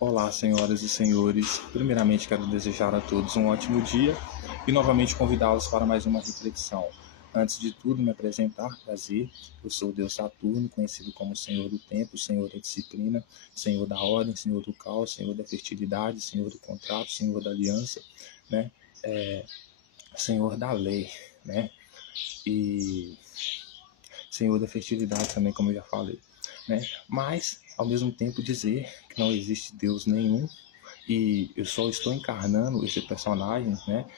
Olá, senhoras e senhores. Primeiramente, quero desejar a todos um ótimo dia e novamente convidá-los para mais uma reflexão. Antes de tudo, me apresentar, prazer. Eu sou o Deus Saturno, conhecido como Senhor do Tempo, Senhor da Disciplina, Senhor da Ordem, Senhor do Caos, Senhor da Fertilidade, Senhor do Contrato, Senhor da Aliança, né? Senhor da Lei, né? E Senhor da Fertilidade também, como eu já falei, né? Mas, ao mesmo tempo, dizer que não existe Deus nenhum e eu só estou encarnando esse personagem, né,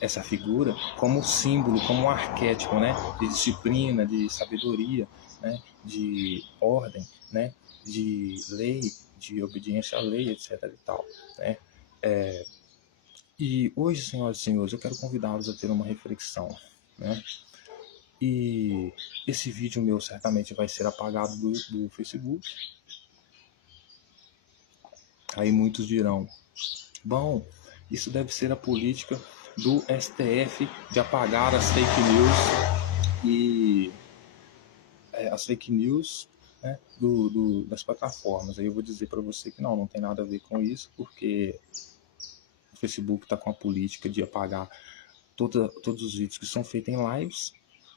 essa figura, como símbolo, como um arquétipo, né, de disciplina, de sabedoria, né, de ordem, né, de lei, de obediência à lei, etc. e tal, né. E hoje, senhoras e senhores, eu quero convidá-los a ter uma reflexão, né. E esse vídeo meu certamente vai ser apagado do Facebook. Aí muitos dirão: bom, isso deve ser a política do STF de apagar as fake news e as fake news, né, das plataformas. Aí eu vou dizer para você que não tem nada a ver com isso, porque o Facebook está com a política de apagar todos os vídeos que são feitos em lives,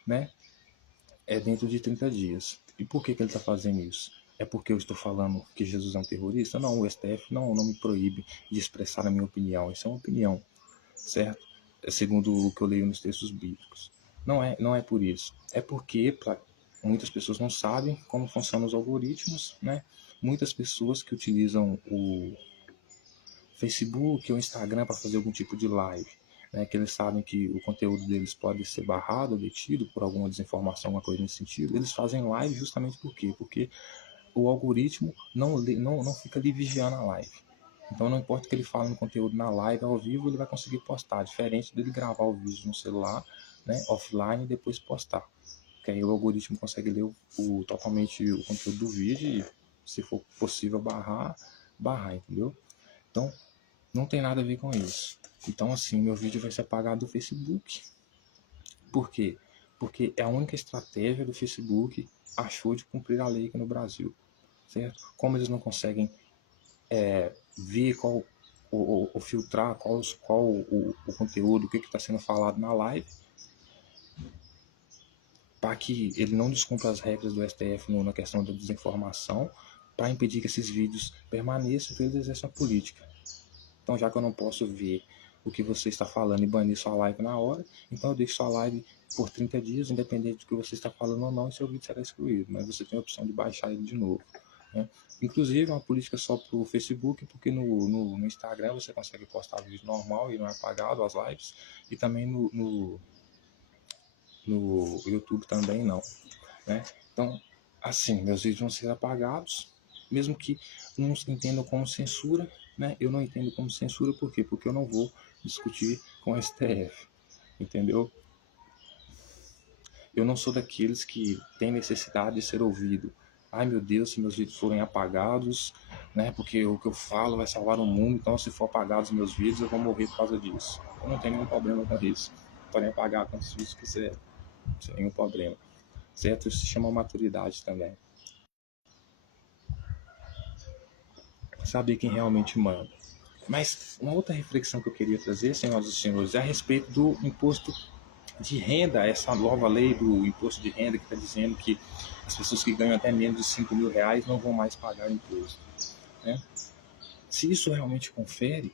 né, dentro de 30 dias. E por que ele está fazendo isso? É porque eu estou falando que Jesus é um terrorista? Não, o STF não me proíbe de expressar a minha opinião. Isso é uma opinião, certo? Segundo o que eu leio nos textos bíblicos. Não é por isso. É porque muitas pessoas não sabem como funcionam os algoritmos, né? Muitas pessoas que utilizam o Facebook ou Instagram para fazer algum tipo de live, né, que eles sabem que o conteúdo deles pode ser barrado ou detido por alguma desinformação, alguma coisa nesse sentido, eles fazem live justamente por quê? Porque o algoritmo não fica ali vigiando a live. Então não importa o que ele fala no conteúdo na live, ao vivo, ele vai conseguir postar, diferente dele gravar o vídeo no celular, né, offline e depois postar. Porque aí o algoritmo consegue ler totalmente o conteúdo do vídeo e, se for possível, barrar, entendeu? Então, não tem nada a ver com isso. Então, assim, meu vídeo vai ser apagado do Facebook. Por quê? Porque é a única estratégia do Facebook achou de cumprir a lei aqui no Brasil, certo? Como eles não conseguem ver ou filtrar qual o conteúdo, o que está sendo falado na live, para que ele não descumpra as regras do STF na questão da desinformação, para impedir que esses vídeos permaneçam, então eles exercem a política. Então, já que eu não posso ver o que você está falando e banir sua live na hora, então eu deixo sua live por 30 dias, independente do que você está falando ou não, e seu vídeo será excluído. Mas você tem a opção de baixar ele de novo, né? Inclusive, é uma política só para o Facebook, porque no Instagram você consegue postar vídeo normal e não é apagado as lives, e também no YouTube também não, né? Então, assim, meus vídeos vão ser apagados, mesmo que uns entendam como censura, né? Eu não entendo como censura, por quê? Porque eu não vou discutir com o STF, entendeu? Eu não sou daqueles que têm necessidade de ser ouvido. Ai meu Deus, se meus vídeos forem apagados, né? Porque o que eu falo vai salvar o mundo, então se for apagados os meus vídeos, eu vou morrer por causa disso. Eu não tenho nenhum problema com isso. Podem apagar quantos vídeos quiser, sem nenhum problema, certo? Isso se chama maturidade também. Saber quem realmente manda. Mas uma outra reflexão que eu queria trazer, senhoras e senhores, é a respeito do imposto de renda, essa nova lei do imposto de renda que está dizendo que as pessoas que ganham até menos de 5 mil reais não vão mais pagar imposto, né? Se isso realmente confere,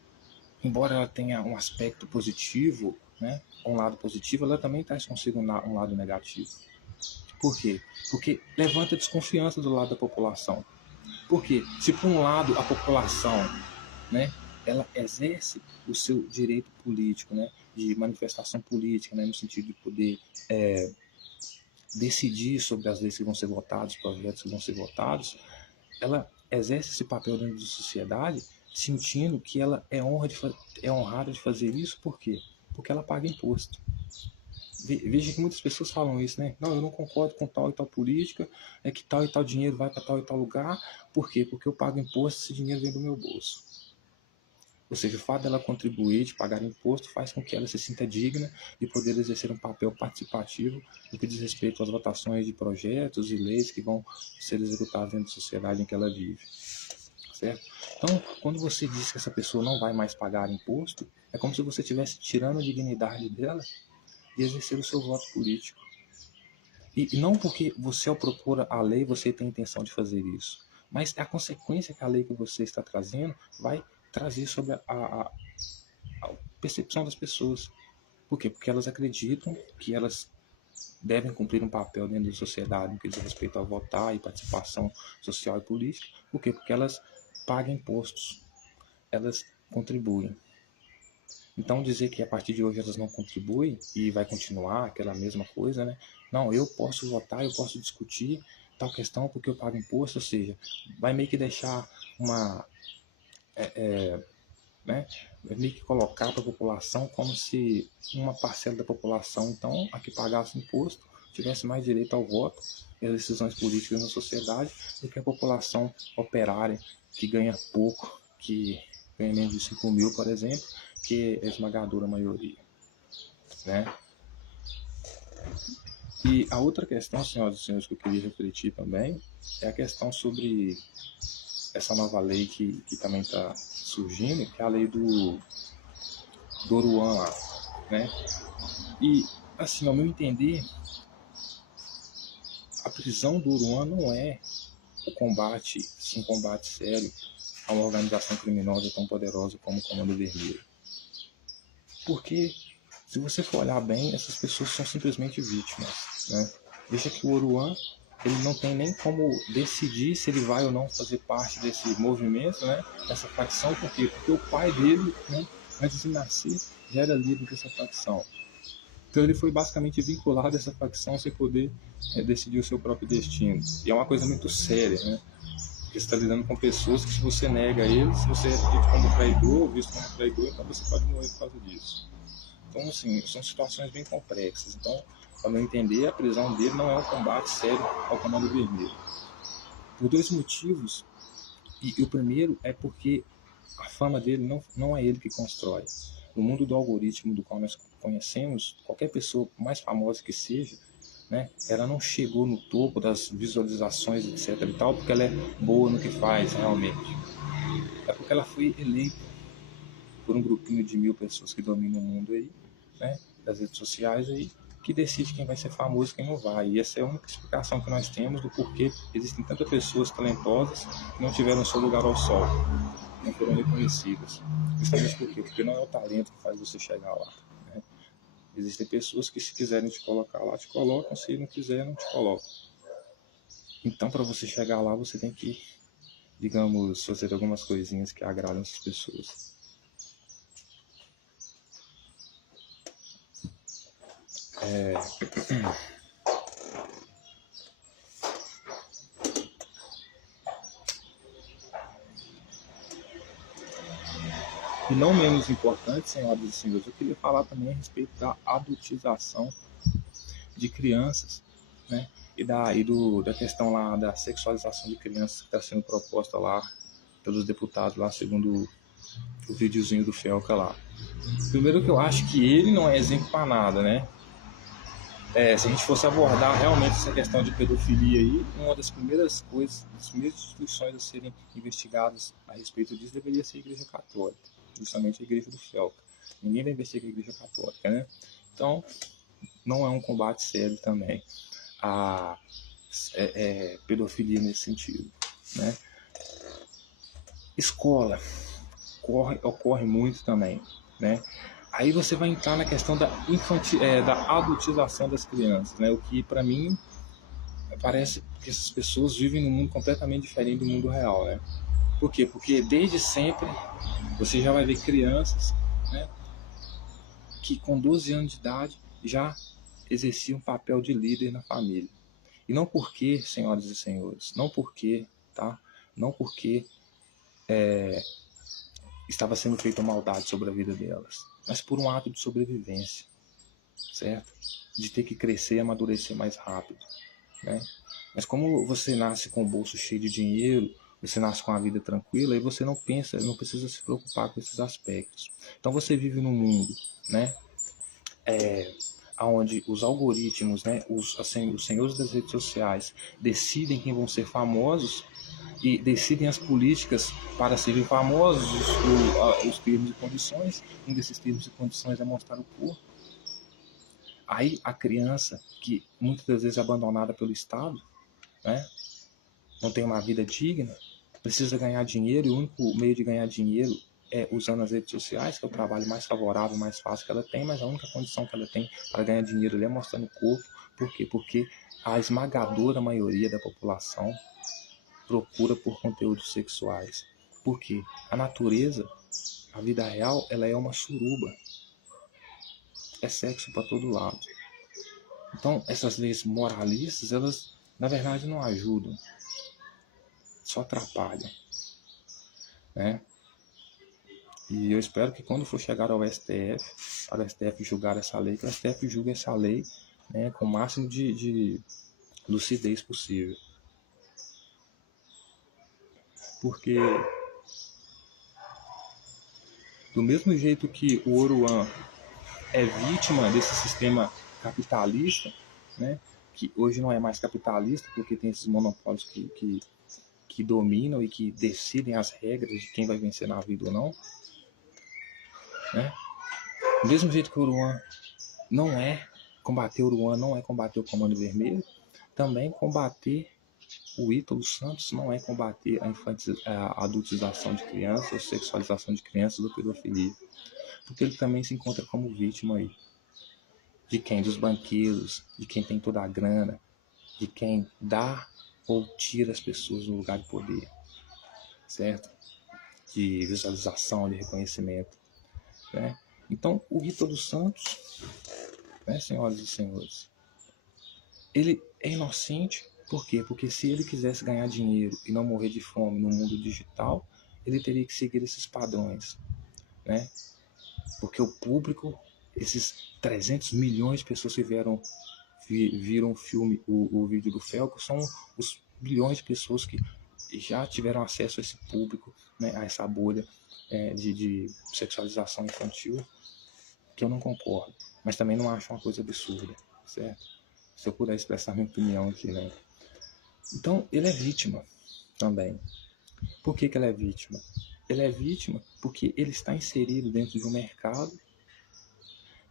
embora ela tenha um aspecto positivo, né, um lado positivo, ela também traz consigo um lado negativo. Por quê? Porque levanta desconfiança do lado da população. Porque se por um lado a população, né, ela exerce o seu direito político, né, de manifestação política, né, no sentido de poder decidir sobre as leis que vão ser votadas, projetos que vão ser votados, ela exerce esse papel dentro da sociedade, sentindo que ela é honrada de fazer isso, por quê? Porque ela paga imposto. Veja que muitas pessoas falam isso, né? Não, eu não concordo com tal e tal política, é que tal e tal dinheiro vai para tal e tal lugar. Por quê? Porque eu pago imposto, esse dinheiro vem do meu bolso. Ou seja, o fato dela contribuir, de pagar imposto, faz com que ela se sinta digna de poder exercer um papel participativo no que diz respeito às votações de projetos e leis que vão ser executados dentro da sociedade em que ela vive. certo? Então, quando você diz que essa pessoa não vai mais pagar imposto, é como se você estivesse tirando a dignidade dela de exercer o seu voto político. E não porque você, ao propor a lei, você tem a intenção de fazer isso, mas a consequência que a lei que você está trazendo vai trazer sobre a percepção das pessoas. Por quê? Porque elas acreditam que elas devem cumprir um papel dentro da sociedade no que diz respeito a votar e participação social e política. Por quê? Porque elas pagam impostos, elas contribuem. Então dizer que a partir de hoje elas não contribuem e vai continuar aquela mesma coisa, né? Não, eu posso votar, eu posso discutir tal questão porque eu pago imposto, ou seja, vai meio que deixar uma, né? Vai meio que colocar para a população como se uma parcela da população, então, a que pagasse imposto, tivesse mais direito ao voto e às decisões políticas na sociedade do que a população operária que ganha pouco, que ganha menos de 5 mil, por exemplo, que é a esmagadora maioria, né? E a outra questão, senhoras e senhores, que eu queria refletir também, é a questão sobre essa nova lei que também está surgindo, que é a lei do Oruan lá, né? E, assim, ao meu entender, a prisão do Oruan não é o combate, um combate sério a uma organização criminosa tão poderosa como o Comando Vermelho. Porque, se você for olhar bem, essas pessoas são simplesmente vítimas, né? Veja que o Oruan, ele não tem nem como decidir se ele vai ou não fazer parte desse movimento, né? Dessa facção, por quê? Porque o pai dele, né, antes de nascer, já era líder dessa facção. Então ele foi basicamente vinculado a essa facção sem poder decidir o seu próprio destino. E é uma coisa muito séria, né? Porque você está lidando com pessoas que, se você nega eles, se você é dito como traidor, visto como traidor, então você pode morrer por causa disso. Então, assim, são situações bem complexas. Então, ao meu entender, a prisão dele não é um combate sério ao Comando Vermelho. Por dois motivos. E o primeiro é porque a fama dele não é ele que constrói. No mundo do algoritmo do qual nós conhecemos, qualquer pessoa, por mais famosa que seja, né, ela não chegou no topo das visualizações, etc. e tal, porque ela é boa no que faz realmente. É porque ela foi eleita por um grupinho de 1000 pessoas que dominam o mundo aí, né, das redes sociais aí, que decide quem vai ser famoso e quem não vai. E essa é a única explicação que nós temos do porquê existem tantas pessoas talentosas que não tiveram seu lugar ao sol, não foram reconhecidas. Justamente por quê? Porque não é o talento que faz você chegar lá. Né? Existem pessoas que, se quiserem te colocar lá, te colocam, se não quiserem, não te colocam. Então, para você chegar lá, você tem que, digamos, fazer algumas coisinhas que agradam essas pessoas. E não menos importante, senhoras e senhores, eu queria falar também a respeito da adultização de crianças, né? Da questão lá da sexualização de crianças que está sendo proposta lá pelos deputados lá, segundo o videozinho do Felca lá. Primeiro que eu acho que ele não é exemplo para nada, né? Se a gente fosse abordar realmente essa questão de pedofilia aí, uma das primeiras coisas, das primeiras instituições a serem investigadas a respeito disso deveria ser a Igreja Católica, justamente a Igreja do Felca. Ninguém vai investigar a Igreja Católica, né? Então, não é um combate sério também a pedofilia nesse sentido, né? Escola ocorre muito também, né? Aí você vai entrar na questão da adultização das crianças, né? O que, para mim, parece que essas pessoas vivem num mundo completamente diferente do mundo real, né? Por quê? Porque desde sempre você já vai ver crianças, né, que com 12 anos de idade já exerciam um papel de líder na família. E não porque, senhoras e senhores, não porque, tá? Não porque estava sendo feita maldade sobre a vida delas, mas por um ato de sobrevivência, certo? De ter que crescer e amadurecer mais rápido, né? Mas como você nasce com o bolso cheio de dinheiro, você nasce com a vida tranquila e você não pensa, não precisa se preocupar com esses aspectos. Então você vive num mundo, né, onde os algoritmos, né, os senhores das redes sociais decidem quem vão ser famosos, e decidem as políticas para serem famosos, os termos e condições. Um desses termos e condições é mostrar o corpo. Aí a criança, que muitas das vezes é abandonada pelo Estado, né, não tem uma vida digna, precisa ganhar dinheiro, e o único meio de ganhar dinheiro é usando as redes sociais, que é o trabalho mais favorável, mais fácil que ela tem, mas a única condição que ela tem para ganhar dinheiro ali é mostrando o corpo. Por quê? Porque a esmagadora maioria da população procura por conteúdos sexuais. Por quê? A natureza, a vida real, ela é uma suruba. É sexo para todo lado. Então, essas leis moralistas, elas, na verdade, não ajudam, só atrapalham, né? E eu espero que quando for chegar ao STF, para o STF julgar essa lei, que o STF julgue essa lei, né, com o máximo de lucidez possível. Porque, do mesmo jeito que o Oruan é vítima desse sistema capitalista, né, que hoje não é mais capitalista, porque tem esses monopólios que dominam e que decidem as regras de quem vai vencer na vida ou não, né? Do mesmo jeito que o Oruan não é combater o Oruan, não é combater o Comando Vermelho, também combater o Ítalo Santos não é combater a adultização de crianças, ou sexualização de crianças ou pedofilia, porque ele também se encontra como vítima aí. De quem? Dos banqueiros, de quem tem toda a grana, de quem dá ou tira as pessoas do lugar de poder, certo? De visualização, de reconhecimento, né? Então, o Ítalo Santos, né, senhoras e senhores, ele é inocente. Por quê? Porque se ele quisesse ganhar dinheiro e não morrer de fome no mundo digital, ele teria que seguir esses padrões, né? Porque o público, esses 300 milhões de pessoas que viram o filme, o vídeo do Felco, são os bilhões de pessoas que já tiveram acesso a esse público, né, a essa bolha de sexualização infantil, que eu não concordo, mas também não acho uma coisa absurda, certo? Se eu puder expressar minha opinião aqui, né? Então, ele é vítima também. Por que ele é vítima? Ele é vítima porque ele está inserido dentro de um mercado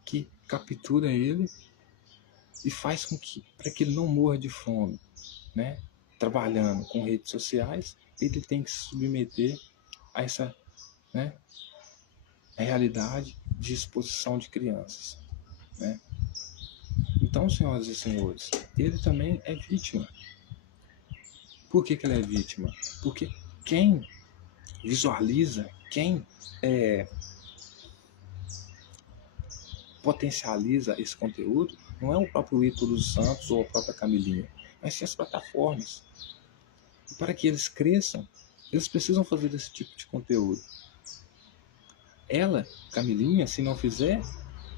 que captura ele e faz com que, para que ele não morra de fome, né? Trabalhando com redes sociais, ele tem que se submeter a essa, né, realidade de exposição de crianças, né? Então, senhoras e senhores, ele também é vítima. Por que ele é vítima? Porque quem visualiza, quem potencializa esse conteúdo não é o próprio Ítalo dos Santos ou a própria Camilinha, mas sim as plataformas. E para que eles cresçam, eles precisam fazer esse tipo de conteúdo. Ela, Camilinha, se não fizer,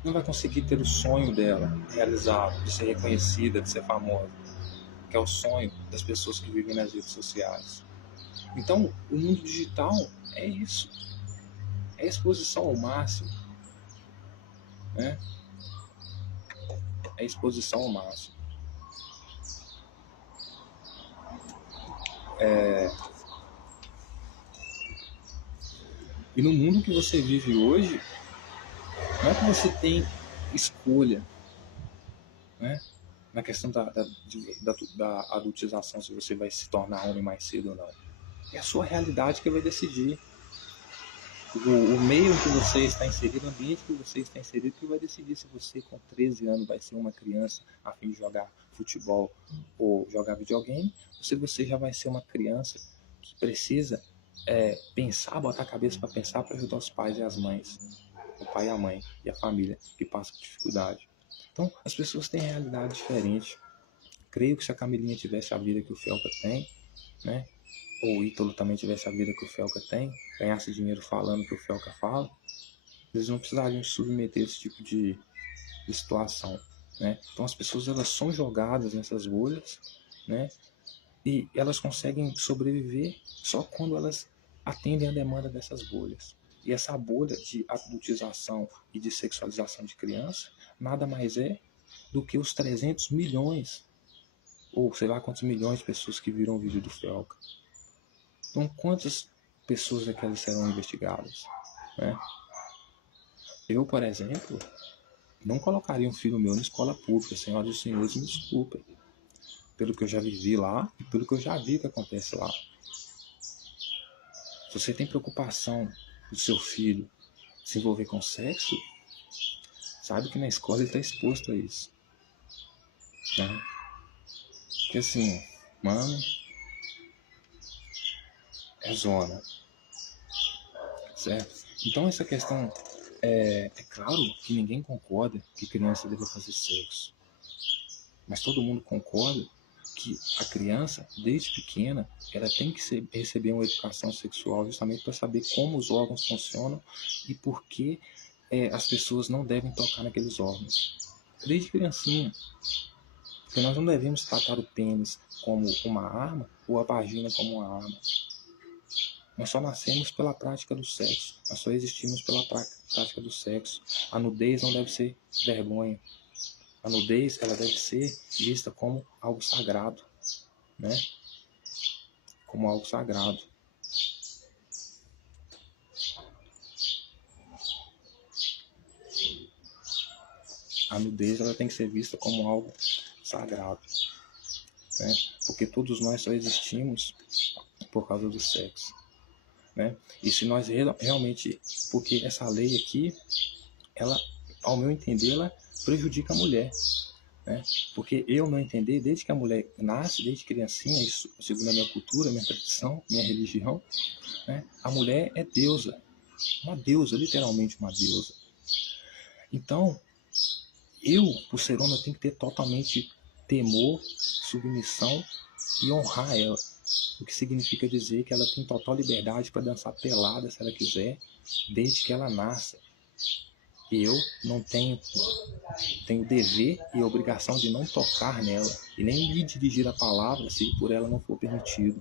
não vai conseguir ter o sonho dela realizado, de ser reconhecida, de ser famosa, que é o sonho das pessoas que vivem nas redes sociais. Então, o mundo digital é isso, é exposição ao máximo, né? É exposição ao máximo. E no mundo que você vive hoje, não é que você tem escolha, né? Na questão da adultização, se você vai se tornar homem mais cedo ou não. É a sua realidade que vai decidir. O meio em que você está inserido, o ambiente que você está inserido, que vai decidir se você com 13 anos vai ser uma criança a fim de jogar futebol ou jogar videogame, ou se você já vai ser uma criança que precisa pensar, botar a cabeça para pensar, para ajudar os pais e as mães, o pai e a mãe e a família que passam por dificuldade. Então, as pessoas têm realidade diferente. Creio que se a Camilinha tivesse a vida que o Felca tem, né, ou o Ítalo também tivesse a vida que o Felca tem, ganhasse dinheiro falando o que o Felca fala, eles não precisariam submeter esse tipo de situação, né? Então as pessoas, elas são jogadas nessas bolhas, né? E elas conseguem sobreviver só quando elas atendem a demanda dessas bolhas. E essa bolha de adultização e de sexualização de criança nada mais é do que os 300 milhões, ou sei lá quantos milhões de pessoas que viram o vídeo do Felca. Então, quantas pessoas daquelas serão investigadas? Né? Eu, por exemplo, não colocaria um filho meu na escola pública, senhoras e senhores, me desculpem, pelo que eu já vivi lá e pelo que eu já vi que acontece lá. Se você tem preocupação do seu filho se envolver com sexo, sabe que na escola ele está exposto a isso. Né? Porque assim, mano, é zona. Certo? Então essa questão, é claro que ninguém concorda que criança deva fazer sexo. Mas todo mundo concorda que a criança, desde pequena, ela tem que receber uma educação sexual justamente para saber como os órgãos funcionam e por que as pessoas não devem tocar naqueles órgãos. Desde criancinha. Porque nós não devemos tratar o pênis como uma arma ou a vagina como uma arma. Nós só nascemos pela prática do sexo. Nós só existimos pela prática do sexo. A nudez não deve ser vergonha. A nudez, ela deve ser vista como algo sagrado, né? Como algo sagrado. A nudez, ela tem que ser vista como algo sagrado, né? Porque todos nós só existimos por causa do sexo, né? E se nós realmente, porque essa lei aqui, ela, ao meu entender, ela prejudica a mulher, né? Porque eu, ao meu entender, desde que a mulher nasce, desde criancinha, isso segundo a minha cultura, minha tradição, minha religião, né? A mulher é deusa, uma deusa, literalmente uma deusa. Então, eu, por ser homem, eu tenho que ter totalmente temor, submissão e honrar ela. O que significa dizer que ela tem total liberdade para dançar pelada se ela quiser, desde que ela nasça. Eu não tenho dever e obrigação de não tocar nela e nem lhe dirigir a palavra se por ela não for permitido.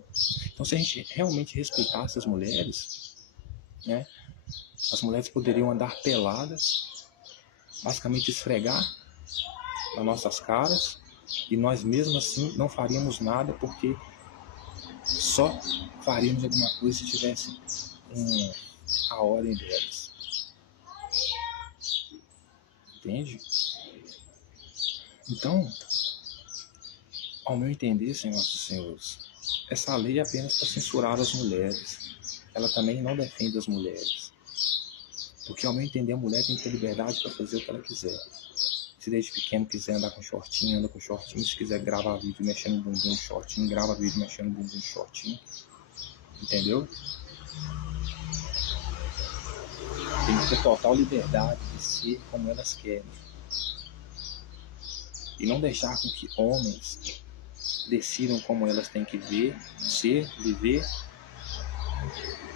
Então, se a gente realmente respeitasse as mulheres, né, as mulheres poderiam andar peladas, basicamente esfregar nas nossas caras, e nós mesmo assim não faríamos nada, porque só faríamos alguma coisa se tivesse a ordem delas. Entende? Então, ao meu entender, senhoras e senhores, essa lei é apenas para censurar as mulheres. Ela também não defende as mulheres. Porque, ao meu entender, a mulher tem que ter liberdade para fazer o que ela quiser. Se desde pequeno quiser andar com shortinho, anda com shortinho. Se quiser gravar vídeo mexendo no bumbum shortinho, grava vídeo mexendo no bumbum shortinho. Entendeu? Tem que ter total liberdade de ser como elas querem. E não deixar com que homens decidam como elas têm que ver, ser, viver.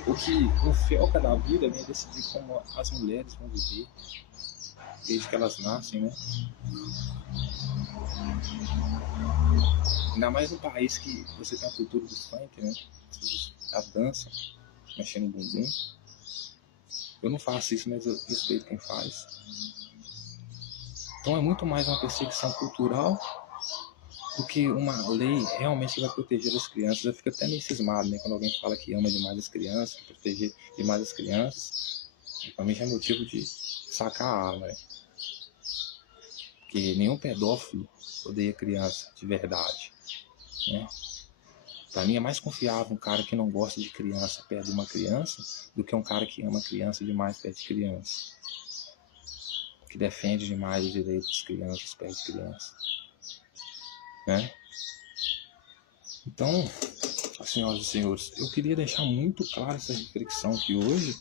O que o felca da vida vem decidir como as mulheres vão viver desde que elas nascem, né? Ainda mais no país que você tem a cultura do funk, né? A dança, mexendo no bumbum. Eu não faço isso, mas eu respeito quem faz. Então é muito mais uma perseguição cultural do que uma lei realmente que vai proteger as crianças. Eu fico até meio cismado, né? Quando alguém fala que ama demais as crianças, proteger demais as crianças. Pra mim já é motivo de sacar a arma, né? Porque nenhum pedófilo odeia criança de verdade, né? Para mim é mais confiável um cara que não gosta de criança perto de uma criança do que um cara que ama criança demais perto de criança, que defende demais os direitos das crianças perto de criança, né? Então, senhoras e senhores, eu queria deixar muito claro essa reflexão aqui hoje,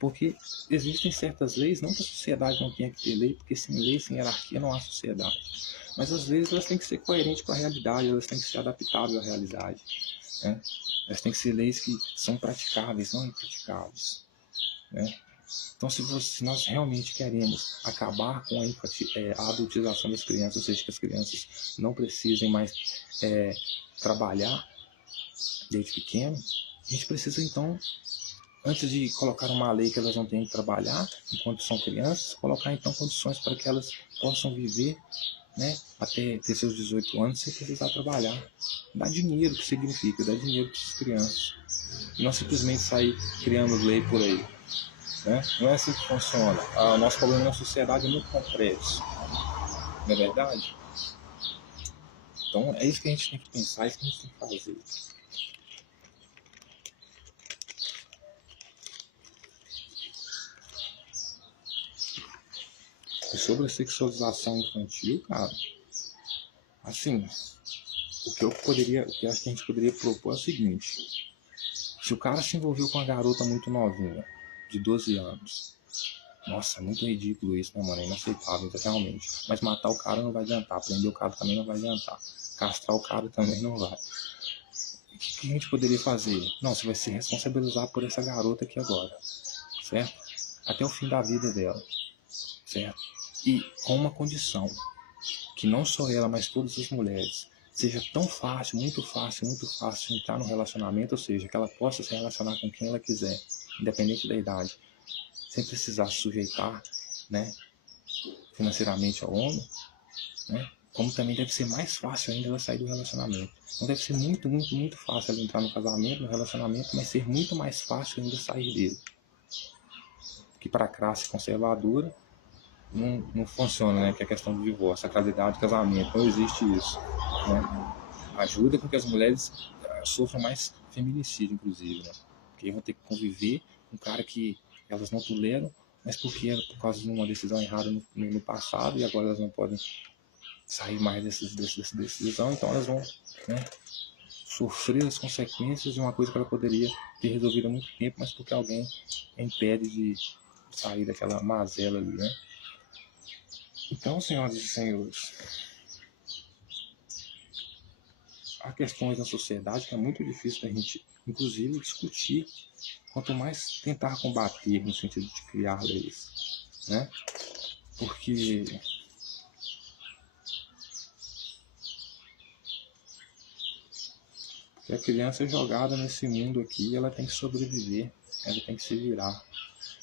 porque existem certas leis, não que a sociedade não tenha que ter lei, porque sem lei, sem hierarquia não há sociedade, mas às vezes elas têm que ser coerentes com a realidade, elas têm que ser adaptáveis à realidade, né? Elas têm que ser leis que são praticáveis, não impraticáveis, né? Então, se nós realmente queremos acabar com a adultização das crianças, ou seja, que as crianças não precisem mais trabalhar desde pequeno, a gente precisa, então, antes de colocar uma lei que elas não têm que trabalhar enquanto são crianças, colocar, então, condições para que elas possam viver né, até ter seus 18 anos sem precisar trabalhar. Dá dinheiro, que significa? Dá dinheiro para essas crianças. E não simplesmente sair criando lei por aí. Né? Não é assim que funciona. O nosso problema na sociedade é muito complexo. Não é verdade? Então é isso que a gente tem que pensar, é isso que a gente tem que fazer. E sobre a sexualização infantil, cara, assim, o que acho que a gente poderia propor é o seguinte: se o cara se envolveu com uma garota muito novinha, de 12 anos, nossa, é muito ridículo isso, né, mano? É inaceitável, realmente. Mas matar o cara não vai adiantar, prender o cara também não vai adiantar, castrar o cara também não vai. O que a gente poderia fazer? Não, você vai se responsabilizar por essa garota aqui agora, certo? Até o fim da vida dela, certo? E com uma condição, que não só ela, mas todas as mulheres, seja tão fácil, muito fácil entrar no relacionamento, ou seja, que ela possa se relacionar com quem ela quiser, independente da idade, sem precisar se sujeitar, né, financeiramente ao homem, né? Como também deve ser mais fácil ainda ela sair do relacionamento. Não deve ser muito fácil ela entrar no casamento, no relacionamento, mas ser muito mais fácil ainda sair dele. Que para a classe conservadora não funciona, né? Que é a questão do divórcio, sacralidade do casamento, não existe isso, né? Ajuda com que as mulheres sofram mais feminicídio, inclusive, né? Porque vão ter que conviver com um cara que elas não toleram, mas porque era por causa de uma decisão errada no passado, e agora elas não podem sair mais dessa decisão, então elas vão, né, sofrer as consequências de uma coisa que ela poderia ter resolvido há muito tempo, mas porque alguém impede de sair daquela mazela ali, né? Então, senhoras e senhores, há questões na sociedade que é muito difícil da gente, inclusive, discutir, quanto mais tentar combater no sentido de criar leis, né? Porque a criança é jogada nesse mundo aqui, ela tem que sobreviver, ela tem que se virar.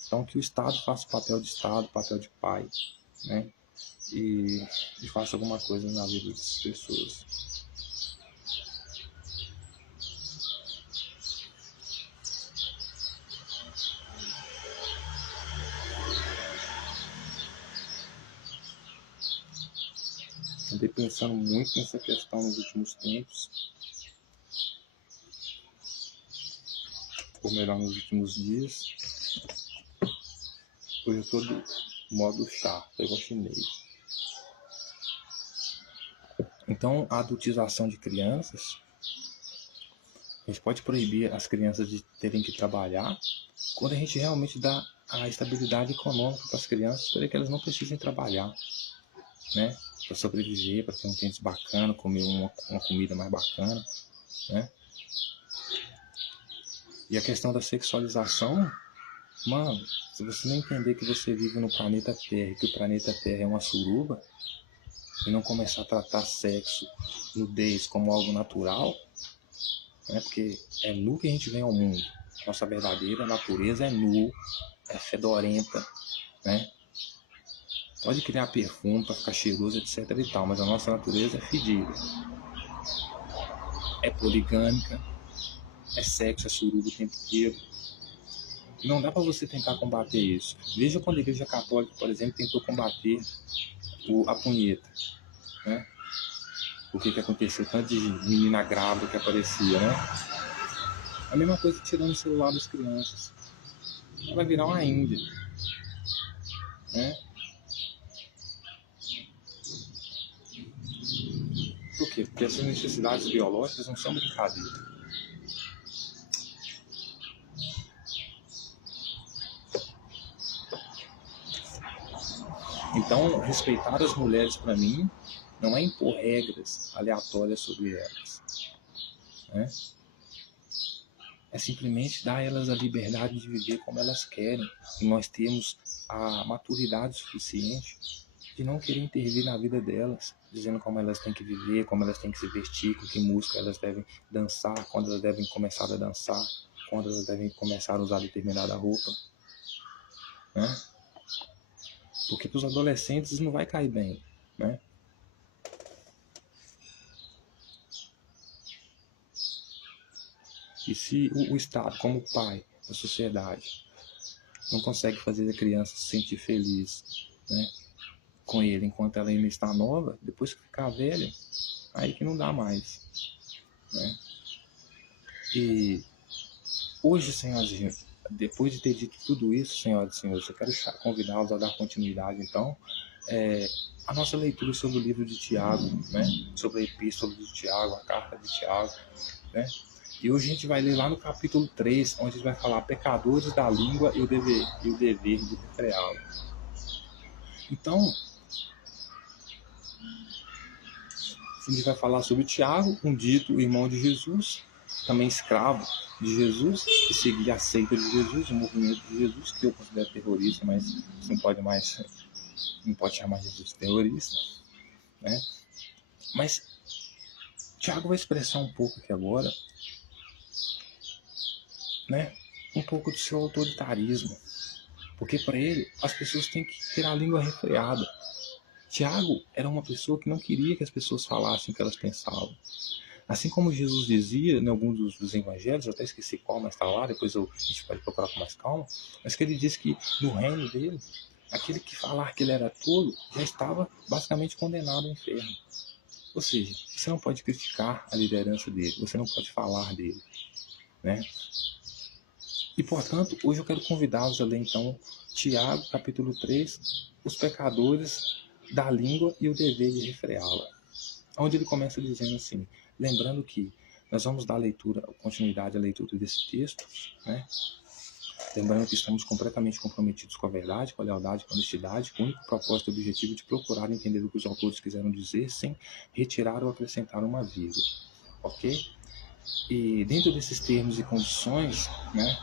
Então que o Estado faça o papel de Estado, o papel de pai, né? E faça alguma coisa na vida dessas pessoas. Andei pensando muito nessa questão nos últimos tempos, ou melhor, nos últimos dias. Hoje eu estou do modo chá, igual chinês. Então, a adultização de crianças, a gente pode proibir as crianças de terem que trabalhar quando a gente realmente dá a estabilidade econômica para as crianças, para que elas não precisem trabalhar, né? Para sobreviver, para ter um tênis bacana, comer uma comida mais bacana, né? E a questão da sexualização, mano, se você não entender que você vive no planeta Terra e que o planeta Terra é uma suruba, e não começar a tratar sexo, nudez como algo natural, né? Porque é nu que a gente vem ao mundo. Nossa verdadeira natureza é nu, é fedorenta, né? Pode criar perfume para ficar cheiroso, etc e tal, mas a nossa natureza é fedida. É poligâmica, é sexo, é suruba o tempo inteiro. E não dá para você tentar combater isso. Veja quando a Igreja Católica, por exemplo, tentou combater a punheta, né? O que aconteceu? Tanto de menina grávida que aparecia, né? A mesma coisa tirando o celular das crianças. Ela vai virar uma índia, né? Por quê? Porque essas necessidades biológicas não são brincadeira. Então, respeitar as mulheres, para mim, não é impor regras aleatórias sobre elas, né? É simplesmente dar a elas a liberdade de viver como elas querem. E nós temos a maturidade suficiente de não querer intervir na vida delas, dizendo como elas têm que viver, como elas têm que se vestir, com que música elas devem dançar, quando elas devem começar a dançar, quando elas devem começar a usar determinada roupa, né? Porque para os adolescentes isso não vai cair bem, né? E se o Estado, como pai da sociedade, não consegue fazer a criança se sentir feliz, né, com ele enquanto ela ainda está nova, depois que ficar velha, aí que não dá mais, né? E hoje, senhorzinho, depois de ter dito tudo isso, senhoras e senhores, eu quero convidá-los a dar continuidade, então, a nossa leitura sobre o livro de Tiago, né? Sobre a epístola de Tiago, a carta de Tiago, né? E hoje a gente vai ler lá no capítulo 3, onde a gente vai falar pecadores da língua e o dever de refreá-la. Então, a gente vai falar sobre Tiago, um dito irmão de Jesus, também escravo de Jesus, que seguia a seita de Jesus, o movimento de Jesus, que eu considero terrorista, mas você não pode chamar Jesus de terrorista, né? Mas Tiago vai expressar um pouco aqui agora, né? Um pouco do seu autoritarismo, porque para ele as pessoas têm que ter a língua refreada. Tiago era uma pessoa que não queria que as pessoas falassem o que elas pensavam. Assim como Jesus dizia em alguns dos evangelhos, eu até esqueci qual, mas está lá, depois a gente pode procurar com mais calma, mas que ele disse que no reino dele, aquele que falar que ele era tolo já estava basicamente condenado ao inferno. Ou seja, você não pode criticar a liderança dele, você não pode falar dele, né? E, portanto, hoje eu quero convidá-los a ler, então, Tiago, capítulo 3, os pecadores da língua e o dever de refreá-la. Onde ele começa dizendo assim, lembrando que nós vamos dar continuidade à leitura desse texto, né? Lembrando que estamos completamente comprometidos com a verdade, com a lealdade, com a honestidade, com o único propósito e objetivo de procurar entender o que os autores quiseram dizer, sem retirar ou acrescentar uma vírgula, ok? E dentro desses termos e condições, né,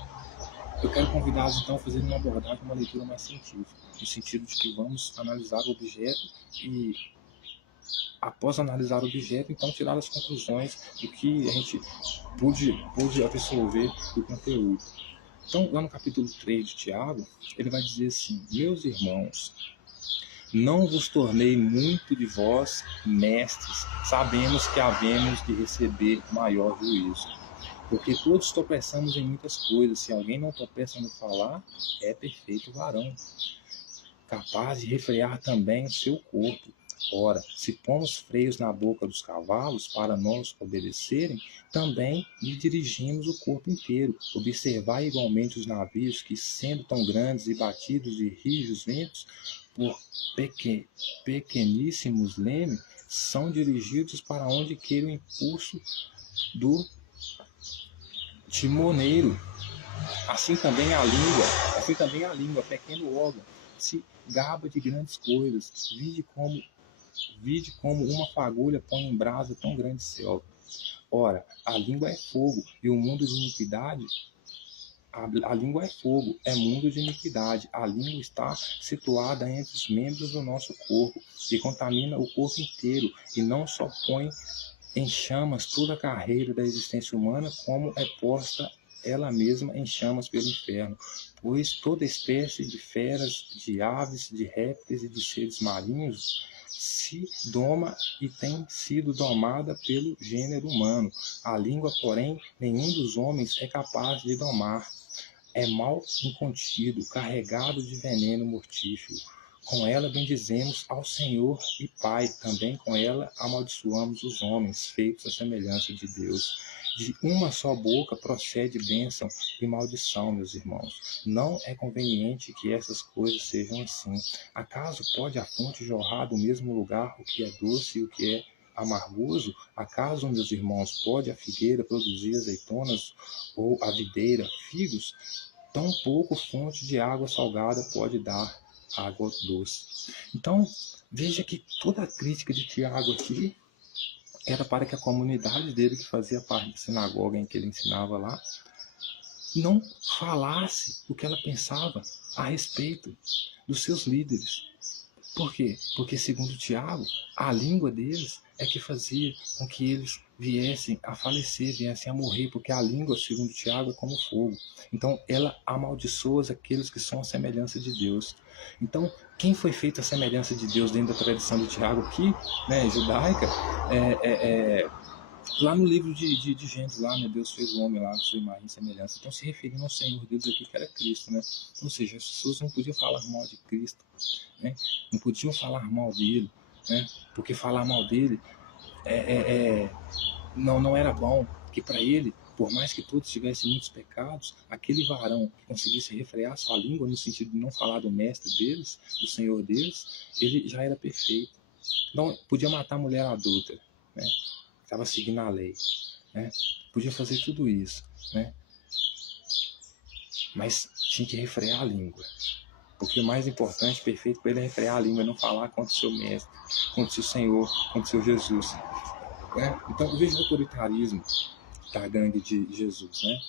eu quero convidá-los então a fazer uma abordagem, uma leitura mais científica, no sentido de que vamos analisar o objeto e, após analisar o objeto, então tirar as conclusões do que a gente pôde absorver do conteúdo. Então, lá no capítulo 3 de Tiago, ele vai dizer assim: meus irmãos, não vos tornei muito de vós mestres, sabemos que havemos de receber maior juízo. Porque todos tropeçamos em muitas coisas. Se alguém não tropeça no falar, é perfeito varão, capaz de refrear também o seu corpo. Ora, se pomos freios na boca dos cavalos para nos obedecerem, também lhe dirigimos o corpo inteiro. Observai igualmente os navios que, sendo tão grandes e batidos de rijos ventos, por pequeníssimos lemes, são dirigidos para onde queira o impulso do timoneiro. Assim também a língua, pequeno órgão, se gaba de grandes coisas. Vide como uma fagulha põe em brasa tão grande selva. Ora, a língua é fogo, e o mundo de iniquidade. A língua é fogo, é mundo de iniquidade. A língua está situada entre os membros do nosso corpo e contamina o corpo inteiro, e não só põe em chamas toda a carreira da existência humana, como é posta ela mesma em chamas pelo inferno, pois toda espécie de feras, de aves, de répteis e de seres marinhos se doma e tem sido domada pelo gênero humano. A língua, porém, nenhum dos homens é capaz de domar. É mal incontido, carregado de veneno mortífero. Com ela bendizemos ao Senhor e Pai, também com ela amaldiçoamos os homens, feitos à semelhança de Deus. De uma só boca procede bênção e maldição, meus irmãos. Não é conveniente que essas coisas sejam assim. Acaso pode a fonte jorrar do mesmo lugar o que é doce e o que é amargoso? Acaso, meus irmãos, pode a figueira produzir azeitonas ou a videira figos? Tão pouco fonte de água salgada pode dar água doce. Então, veja que toda a crítica de Tiago aqui era para que a comunidade dele, que fazia parte da sinagoga em que ele ensinava lá, não falasse o que ela pensava a respeito dos seus líderes. Por quê? Porque, segundo Tiago, a língua deles é que fazia com que eles viessem a falecer, viessem a morrer, porque a língua, segundo Tiago, é como fogo. Então, ela amaldiçoa aqueles que são a semelhança de Deus. Então, quem foi feito a semelhança de Deus dentro da tradição de Tiago aqui, né, judaica, Lá no livro de Gênesis, lá, né, Deus fez o homem lá, com sua imagem e semelhança. Então, se referindo ao Senhor deles aqui, que era Cristo, né? Ou seja, as pessoas não podiam falar mal de Cristo, né? Não podiam falar mal dele, né? Porque falar mal dele não era bom, porque para ele, por mais que todos tivessem muitos pecados, aquele varão que conseguisse refrear sua língua no sentido de não falar do mestre deles, do Senhor deles, ele já era perfeito. Não podia matar a mulher adulta, né? Estava seguindo a lei, né? Podia fazer tudo isso, né? Mas tinha que refrear a língua. Porque o mais importante, perfeito, para ele é refrear a língua, não falar contra o seu mestre, contra o seu Senhor, contra o seu Jesus. Né? Então, veja o autoritarismo da gangue de Jesus, né?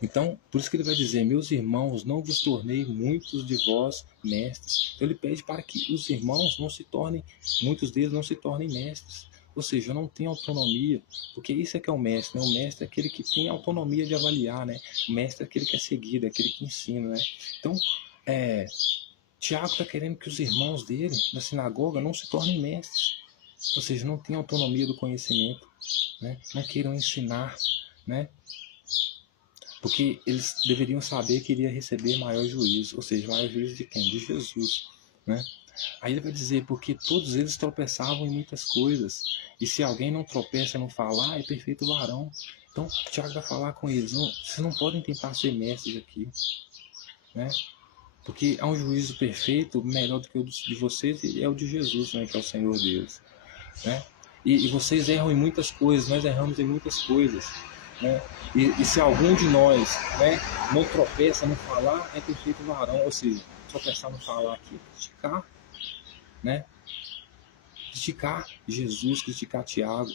Então, por isso que ele vai dizer, meus irmãos, não vos tornei muitos de vós mestres. Então, ele pede para que os irmãos não se tornem, muitos deles não se tornem mestres. Ou seja, não tem autonomia, porque isso é que é o mestre, né? O mestre é aquele que tem autonomia de avaliar, né? O mestre é aquele que é seguido, é aquele que ensina, né? Então, Tiago está querendo que os irmãos dele, da sinagoga, não se tornem mestres. Ou seja, não tem autonomia do conhecimento, né? Não queiram ensinar, né? Porque eles deveriam saber que iria receber maior juízo, ou seja, maior juízo de quem? De Jesus, né? Aí ele vai dizer, porque todos eles tropeçavam em muitas coisas, e se alguém não tropeça no falar, é perfeito varão. Então, Tiago vai falar com eles, não, vocês não podem tentar ser mestres aqui, né? Porque há um juízo perfeito, melhor do que o de vocês, e é o de Jesus, né? Que é o Senhor Deus, né? E vocês erram em muitas coisas, nós erramos em muitas coisas, né? E se algum de nós, né, não tropeça no falar, é perfeito varão. Ou seja, tropeçar no falar aqui é criticar, né? Criticar Jesus, criticar Tiago,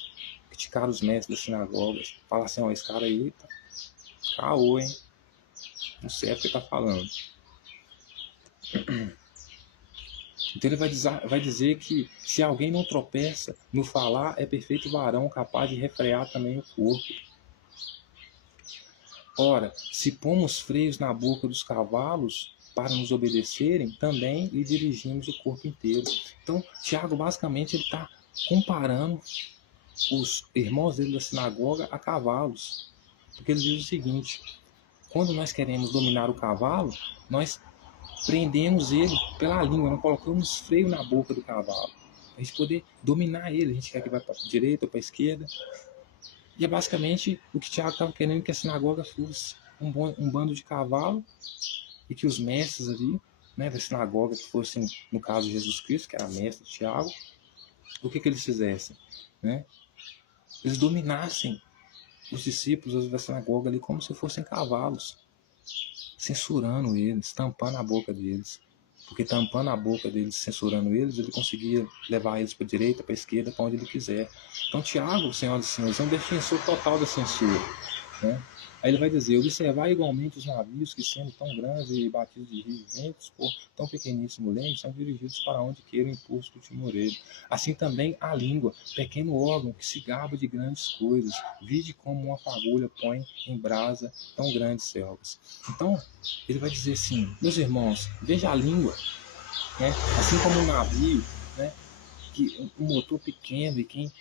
criticar os mestres das sinagogas, falar assim, ó, esse cara aí tá caô, hein? Não sei o que ele tá falando. Então ele vai dizer que se alguém não tropeça no falar, é perfeito varão, capaz de refrear também o corpo. Ora, se pomos freios na boca dos cavalos para nos obedecerem, também lhe dirigimos o corpo inteiro. Então, Tiago basicamente ele está comparando os irmãos dele da sinagoga a cavalos. Porque ele diz o seguinte, quando nós queremos dominar o cavalo, nós prendemos ele pela língua, não colocamos freio na boca do cavalo. A gente poder dominar ele, a gente quer que vá para a direita ou para a esquerda. E é basicamente o que Tiago estava querendo que a sinagoga fosse um bando de cavalo e que os mestres ali, né, da sinagoga, que fossem, no caso, Jesus Cristo, que era mestre de Tiago, o que eles fizessem? Né? Eles dominassem os discípulos da sinagoga ali como se fossem cavalos, censurando eles, tampando a boca deles. Porque tampando a boca deles, censurando eles, ele conseguia levar eles para a direita, para a esquerda, para onde ele quiser. Então, Tiago, senhoras e senhores, é um defensor total da censura. Né? Aí ele vai dizer, observar igualmente os navios que, sendo tão grandes e batidos de rios e ventos, por tão pequeníssimo leme, são dirigidos para onde queira o impulso do timoreiro. Assim também a língua, pequeno órgão que se gaba de grandes coisas, vide como uma fagulha põe em brasa tão grandes selvas. Então, ele vai dizer assim, meus irmãos, veja a língua, né? Assim como um navio, né? Que um motor pequeno e quem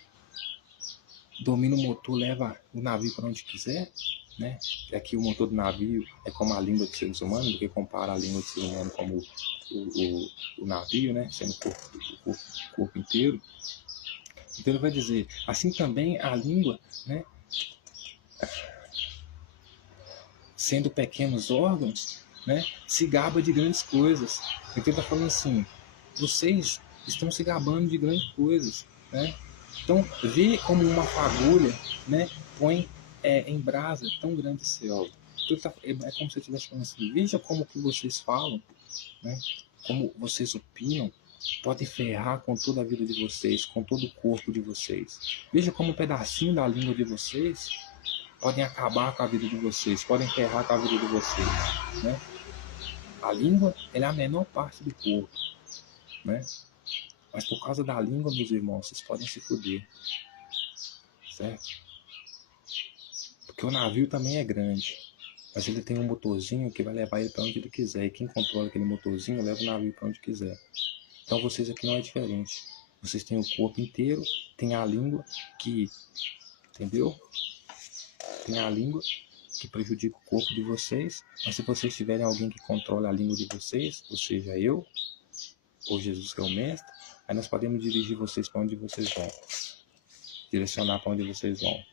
domina o motor leva o navio para onde quiser, né? Aqui o motor do navio é como a língua dos seres humanos, porque compara a língua do ser humano como o navio, né? Sendo o corpo inteiro. Então ele vai dizer, assim também a língua, né? Sendo pequenos órgãos, né? Se gaba de grandes coisas. Então ele está falando assim, vocês estão se gabando de grandes coisas, né? Então vê como uma fagulha, né? Põe em brasa tão grande céu. É como se eu estivesse falando assim, veja como que vocês falam, né? Como vocês opinam, pode ferrar com toda a vida de vocês, com todo o corpo de vocês. Veja como um pedacinho da língua de vocês podem acabar com a vida de vocês, podem ferrar com a vida de vocês, né? A língua ela é a menor parte do corpo, né? Mas por causa da língua, meus irmãos, vocês podem se foder, certo? Porque o navio também é grande, mas ele tem um motorzinho que vai levar ele para onde ele quiser, e quem controla aquele motorzinho leva o navio para onde quiser. Então vocês aqui não é diferente. Vocês têm o corpo inteiro, tem a língua que, entendeu? Tem a língua que prejudica o corpo de vocês, mas se vocês tiverem alguém que controle a língua de vocês, ou seja, eu, ou Jesus que é o mestre, aí nós podemos dirigir vocês para onde vocês vão, direcionar para onde vocês vão.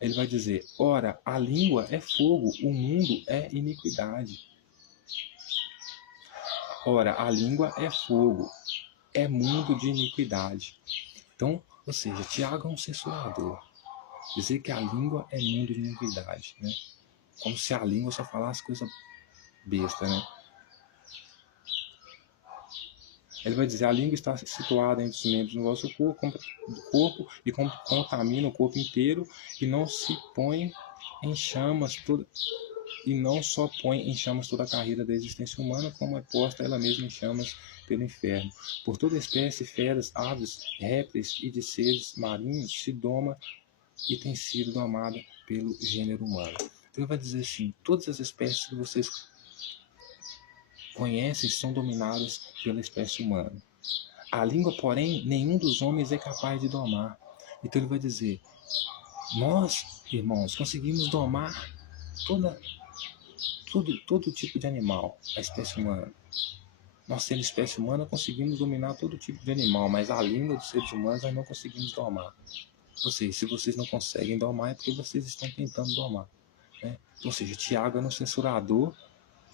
Ele vai dizer, ora, a língua é fogo, o mundo é iniquidade. Ora, a língua é fogo, é mundo de iniquidade. Então, ou seja, Tiago é um censurador. Dizer que a língua é mundo de iniquidade, né? Como se a língua só falasse coisa besta, né? Ele vai dizer, a língua está situada entre os membros do vosso corpo e contamina o corpo inteiro e não se põe em chamas toda, e não só põe em chamas toda a carreira da existência humana, como é posta ela mesma em chamas pelo inferno. Por toda espécie, feras, aves, répteis e de seres marinhos se doma e tem sido domada pelo gênero humano. Então ele vai dizer assim, todas as espécies que vocês conhecem são dominadas pela espécie humana. A língua, porém, nenhum dos homens é capaz de domar. Então ele vai dizer, nós, irmãos, conseguimos domar todo tipo de animal, a espécie humana. Nós, sendo espécie humana, conseguimos dominar todo tipo de animal, mas a língua dos seres humanos nós não conseguimos domar. Ou seja, se vocês não conseguem domar, é porque vocês estão tentando domar, né? Ou seja, Tiago era um censurador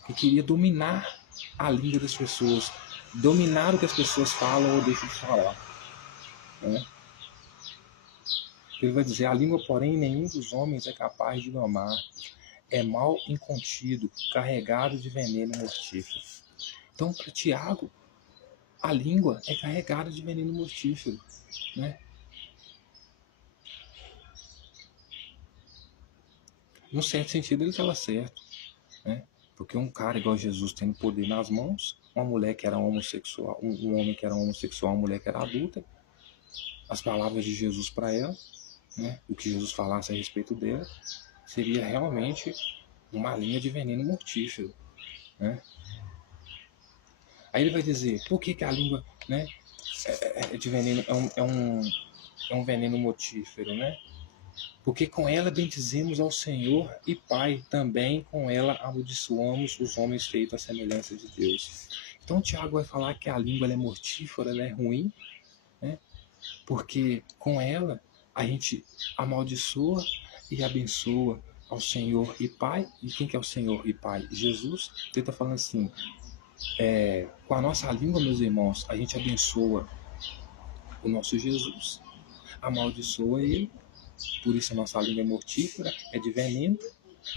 que queria dominar a língua das pessoas, dominar o que as pessoas falam ou deixam de falar, né? Ele vai dizer, a língua, porém, nenhum dos homens é capaz de domar. É mal incontido, carregado de veneno mortífero. Então, para Tiago, a língua é carregada de veneno mortífero, né? Num certo sentido, ele estava certo, né? Porque um cara igual Jesus tendo poder nas mãos, uma mulher que era homossexual, um homem que era homossexual, uma mulher que era adulta, as palavras de Jesus para ela, né? O que Jesus falasse a respeito dela, seria realmente uma linha de veneno mortífero, né? Aí ele vai dizer, por que a língua, né, de veneno é um veneno mortífero, né? Porque com ela bendizemos ao Senhor e Pai, também com ela amaldiçoamos os homens feitos à semelhança de Deus. Então Tiago vai falar que a língua ela é mortífera, ela é ruim, né? Porque com ela a gente amaldiçoa e abençoa ao Senhor e Pai. E quem que é o Senhor e Pai? Jesus. Ele está falando assim, com a nossa língua, meus irmãos, a gente abençoa o nosso Jesus, amaldiçoa ele, por isso a nossa língua é mortífera, é de veneno,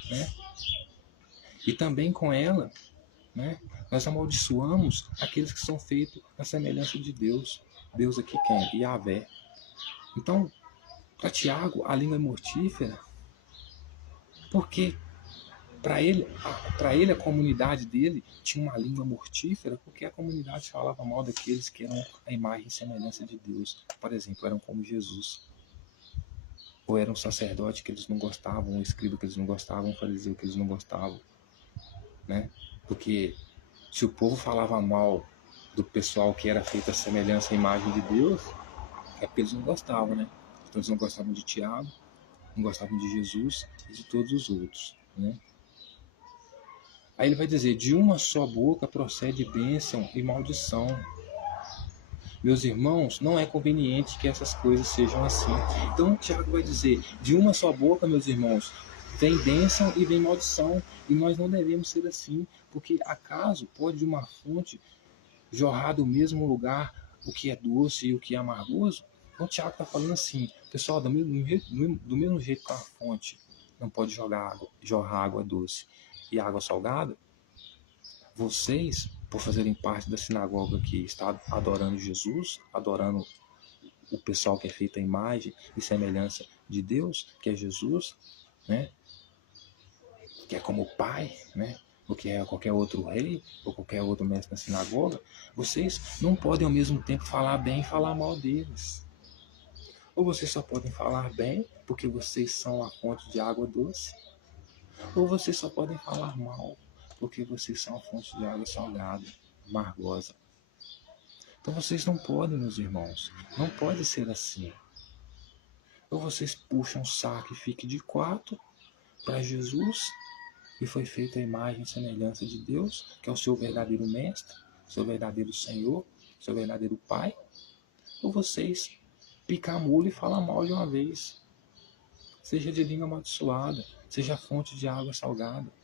né? E também com ela, né, nós amaldiçoamos aqueles que são feitos na semelhança de Deus. Deus aqui quem? Yahvé. Então, para Tiago, a língua é mortífera, porque para ele, a comunidade dele tinha uma língua mortífera, porque a comunidade falava mal daqueles que eram a imagem e semelhança de Deus. Por exemplo, eram como Jesus. Ou era um sacerdote que eles não gostavam, um escriba que eles não gostavam, um fariseu que eles não gostavam, né? Porque se o povo falava mal do pessoal que era feito a semelhança e imagem de Deus, é porque eles não gostavam, né? Então eles não gostavam de Tiago, não gostavam de Jesus e de todos os outros, né? Aí ele vai dizer, de uma só boca procede bênção e maldição. Meus irmãos, não é conveniente que essas coisas sejam assim. Então Tiago vai dizer, de uma só boca, meus irmãos, vem bênção e vem maldição. E nós não devemos ser assim, porque acaso pode de uma fonte jorrar do mesmo lugar o que é doce e o que é amargoso? Então Tiago está falando assim, pessoal, do mesmo jeito que a fonte não pode jorrar água doce e água salgada, vocês, por fazerem parte da sinagoga que está adorando Jesus, adorando o pessoal que é feito a imagem e semelhança de Deus, que é Jesus, né? Que é como o Pai, né? Ou que é qualquer outro rei, ou qualquer outro mestre na sinagoga, vocês não podem ao mesmo tempo falar bem e falar mal deles. Ou vocês só podem falar bem porque vocês são a fonte de água doce, ou vocês só podem falar mal porque vocês são a fonte de água salgada, amargosa. Então vocês não podem, meus irmãos, não pode ser assim. Ou vocês puxam o saco e fiquem de quatro para Jesus, e foi feita a imagem e semelhança de Deus, que é o seu verdadeiro mestre, seu verdadeiro Senhor, seu verdadeiro Pai, ou vocês picar a mula e falar mal de uma vez. Seja de língua amaldiçoada, seja fonte de água salgada.